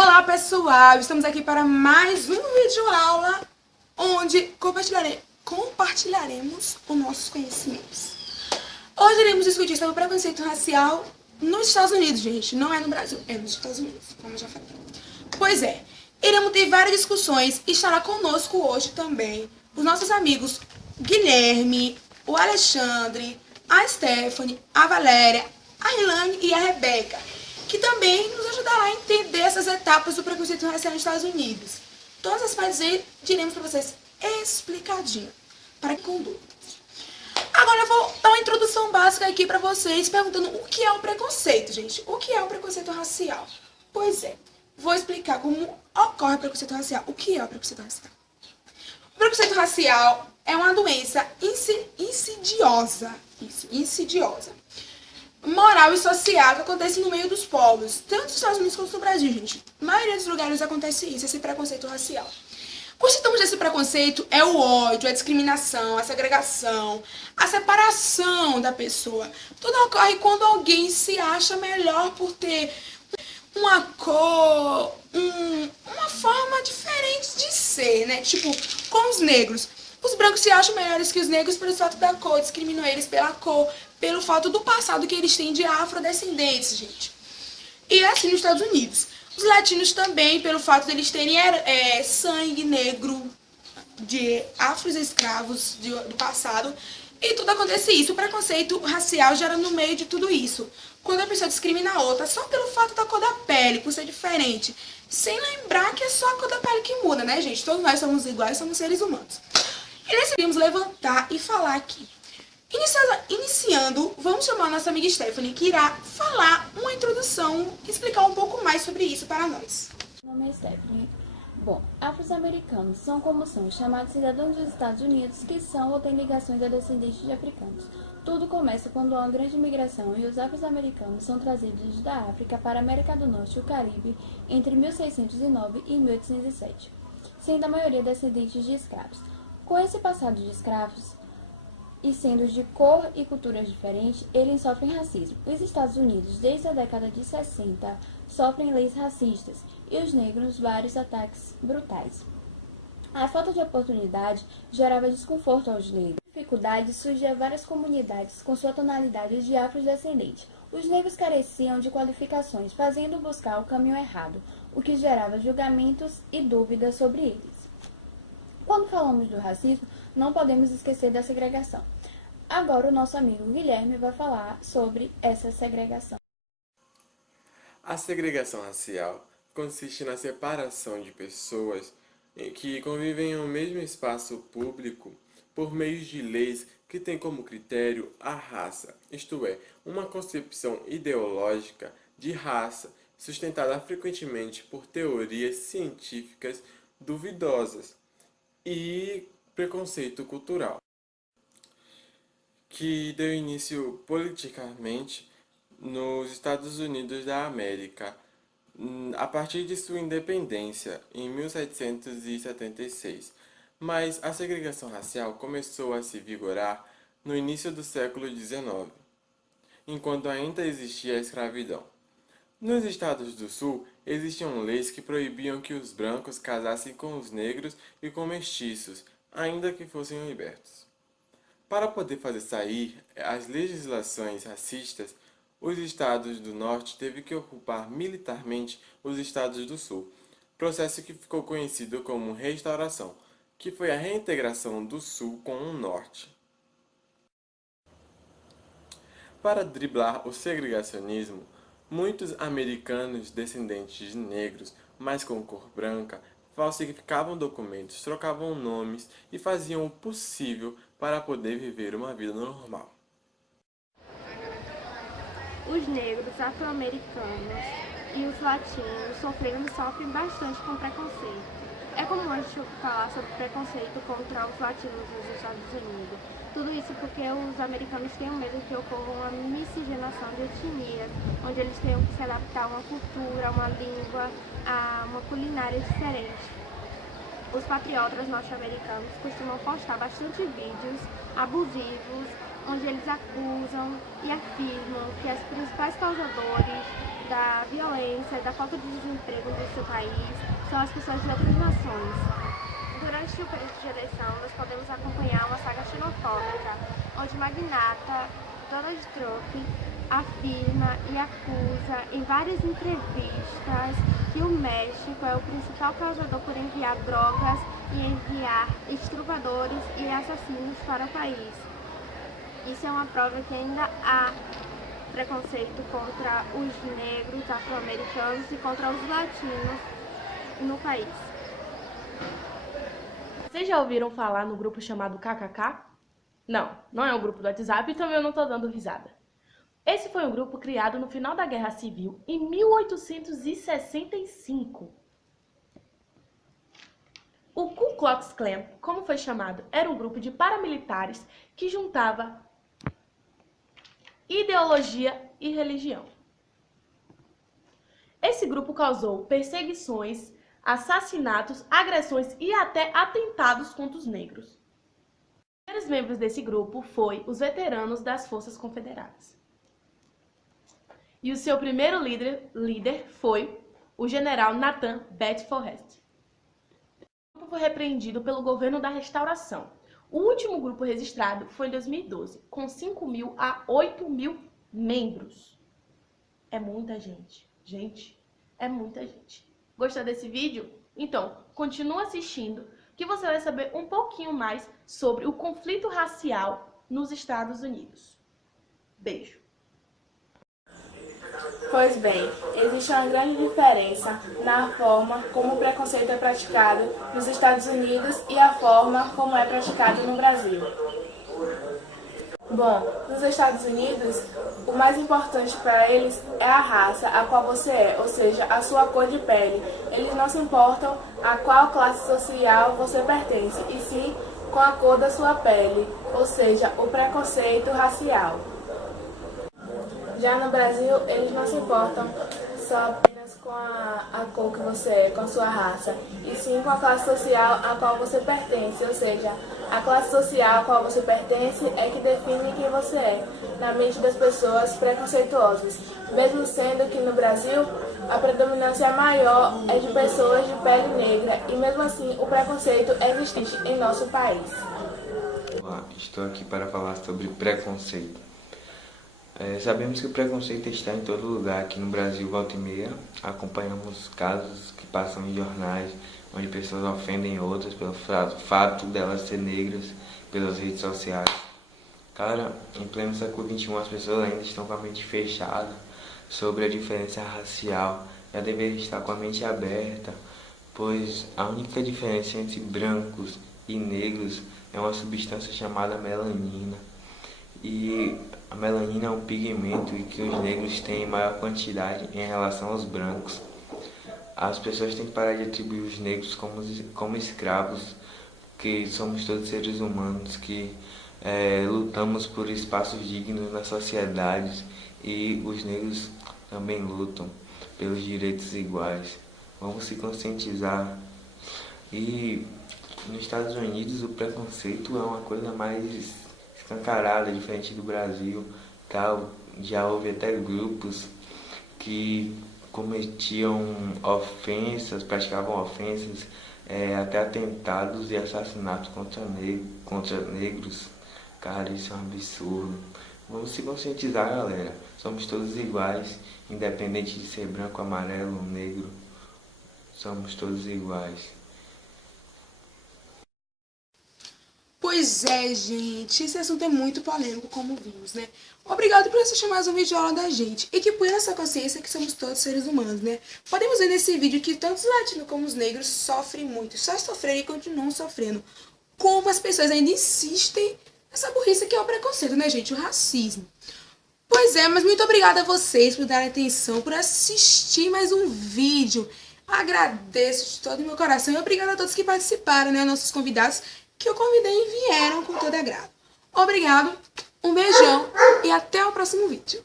Olá pessoal, estamos aqui para mais um vídeo aula onde compartilharemos os nossos conhecimentos. Hoje iremos discutir sobre o preconceito racial nos Estados Unidos, gente. Não é no Brasil, é nos Estados Unidos, como eu já falei. Pois é, iremos ter várias discussões e estará conosco hoje também os nossos amigos Guilherme, o Alexandre, a Stephanie, a Valéria, a Ilane e a Rebeca, que também nos ajudará a entender essas etapas do preconceito racial nos Estados Unidos. Todas as partes diremos para vocês explicadinho, para que com dúvidas. Agora eu vou dar uma introdução básica aqui para vocês, perguntando o que é o preconceito, gente. O que é o preconceito racial? Pois é, vou explicar como ocorre o preconceito racial. O que é o preconceito racial? O preconceito racial é uma doença insidiosa, moral e social que acontece no meio dos povos, tanto nos Estados Unidos quanto no Brasil, gente. Na maioria dos lugares acontece isso, esse preconceito racial. Os sintomas desse preconceito é o ódio, a discriminação, a segregação, a separação da pessoa. Tudo ocorre quando alguém se acha melhor por ter uma cor, uma forma diferente de ser, né? Tipo, com os negros. Os brancos se acham melhores que os negros pelo fato da cor, discriminam eles pela cor, pelo fato do passado que eles têm de afrodescendentes, gente. E assim nos Estados Unidos. Os latinos também, pelo fato de eles terem sangue negro de afro-escravos do passado. E tudo acontece isso. O preconceito racial gera no meio de tudo isso. Quando a pessoa discrimina a outra só pelo fato da cor da pele, por ser diferente. Sem lembrar que é só a cor da pele que muda, né, gente? Todos nós somos iguais, somos seres humanos. E nós queríamos levantar e falar aqui. Iniciando, vamos chamar a nossa amiga Stephanie, que irá falar uma introdução e explicar um pouco mais sobre isso para nós. Meu nome é Stephanie. Bom, afro-americanos são como são chamados cidadãos dos Estados Unidos que são ou têm ligações a descendentes de africanos. Tudo começa quando há uma grande imigração e os afro-americanos são trazidos da África para a América do Norte e o Caribe entre 1609 e 1807, sendo a maioria descendentes de escravos. Com esse passado de escravos, e sendo de cor e culturas diferentes, eles sofrem racismo. Os Estados Unidos, desde a década de 60, sofrem leis racistas e os negros vários ataques brutais. A falta de oportunidade gerava desconforto aos negros. Dificuldades surgiam várias comunidades com sua tonalidade de afrodescendente. Os negros careciam de qualificações, fazendo buscar o caminho errado, o que gerava julgamentos e dúvidas sobre eles. Quando falamos do racismo, não podemos esquecer da segregação. Agora o nosso amigo Guilherme vai falar sobre essa segregação. A segregação racial consiste na separação de pessoas que convivem em um mesmo espaço público por meio de leis que têm como critério a raça, isto é, uma concepção ideológica de raça sustentada frequentemente por teorias científicas duvidosas e preconceito cultural, que deu início politicamente nos Estados Unidos da América, a partir de sua independência, em 1776. Mas a segregação racial começou a se vigorar no início do século XIX, enquanto ainda existia a escravidão. Nos estados do Sul, existiam leis que proibiam que os brancos casassem com os negros e com mestiços, ainda que fossem libertos. Para poder fazer sair as legislações racistas, os estados do Norte teve que ocupar militarmente os estados do Sul, processo que ficou conhecido como Restauração, que foi a reintegração do Sul com o Norte. Para driblar o segregacionismo, muitos americanos descendentes de negros, mas com cor branca, falsificavam documentos, trocavam nomes e faziam o possível para poder viver uma vida normal. Os negros, afro-americanos e os latinos sofrem bastante com preconceito. É comum a gente falar sobre preconceito contra os latinos nos Estados Unidos. Tudo isso porque os americanos têm medo que ocorra uma miscigenação de etnias, onde eles tenham que se adaptar a uma cultura, a uma língua, a uma culinária diferente. Os patriotas norte-americanos costumam postar bastante vídeos abusivos, onde eles acusam e afirmam que as principais causadores da violência, da falta de desemprego no seu país são as pessoas de outras nações. Durante o período de eleição, nós podemos acompanhar uma saga xenofóbica, onde o magnata Donald Trump afirma e acusa em várias entrevistas que o México é o principal causador por enviar drogas e enviar estupradores e assassinos para o país. Isso é uma prova que ainda há preconceito contra os negros, afro-americanos e contra os latinos no país. Vocês já ouviram falar no grupo chamado KKK? Não, não é um grupo do WhatsApp e também eu não tô dando risada. Esse foi um grupo criado no final da Guerra Civil, em 1865. O Ku Klux Klan, como foi chamado, era um grupo de paramilitares que juntava ideologia e religião. Esse grupo causou perseguições, assassinatos, agressões e até atentados contra os negros. Os primeiros membros desse grupo foram os veteranos das Forças Confederadas. E o seu primeiro líder foi o general Nathan Bedford. O grupo foi repreendido pelo governo da Restauração. O último grupo registrado foi em 2012, com 5.000 a 8.000 membros. É muita gente. Gente, é muita gente. Gostou desse vídeo? Então, continua assistindo, que você vai saber um pouquinho mais sobre o conflito racial nos Estados Unidos. Beijo! Pois bem, existe uma grande diferença na forma como o preconceito é praticado nos Estados Unidos e a forma como é praticado no Brasil. Bom, nos Estados Unidos, o mais importante para eles é a raça a qual você é, ou seja, a sua cor de pele. Eles não se importam a qual classe social você pertence, e sim com a cor da sua pele, ou seja, o preconceito racial. Já no Brasil, eles não se importam só apenas com a cor que você é, com a sua raça, e sim com a classe social a qual você pertence, ou seja, a classe social a qual você pertence é que define quem você é, na mente das pessoas preconceituosas, mesmo sendo que no Brasil a predominância maior é de pessoas de pele negra, e mesmo assim o preconceito é existente em nosso país. Olá, estou aqui para falar sobre preconceito. Sabemos que o preconceito está em todo lugar. Aqui no Brasil, volta e meia, acompanhamos casos que passam em jornais, onde pessoas ofendem outras pelo fato delas serem negras, pelas redes sociais. Cara, em pleno século XXI, as pessoas ainda estão com a mente fechada sobre a diferença racial. Já deveria estar com a mente aberta, pois a única diferença entre brancos e negros é uma substância chamada melanina. E a melanina é um pigmento que os negros têm em maior quantidade em relação aos brancos. As pessoas têm que parar de atribuir os negros como escravos, porque somos todos seres humanos que lutamos por espaços dignos na sociedade, e os negros também lutam pelos direitos iguais. Vamos se conscientizar. E nos Estados Unidos o preconceito é uma coisa mais escancarada, diferente do Brasil, tal. Já houve até grupos que cometiam ofensas, praticavam ofensas, até atentados e assassinatos contra negros. Cara, isso é um absurdo. Vamos se conscientizar, galera. Somos todos iguais, independente de ser branco, amarelo ou negro. Somos todos iguais. Pois é, gente, esse assunto é muito polêmico, como vimos, né? Obrigado por assistir mais um vídeo de aula da gente. E que põe nessa consciência que somos todos seres humanos, né? Podemos ver nesse vídeo que tanto os latinos como os negros sofrem muito, só sofrem e continuam sofrendo. Como as pessoas ainda insistem nessa burrice que é o preconceito, né, gente? O racismo. Pois é, mas muito obrigada a vocês por darem atenção, por assistir mais um vídeo. Agradeço de todo o meu coração e obrigada a todos que participaram, né? Nossos convidados que eu convidei e vieram com todo agrado. Obrigado, um beijão e até o próximo vídeo.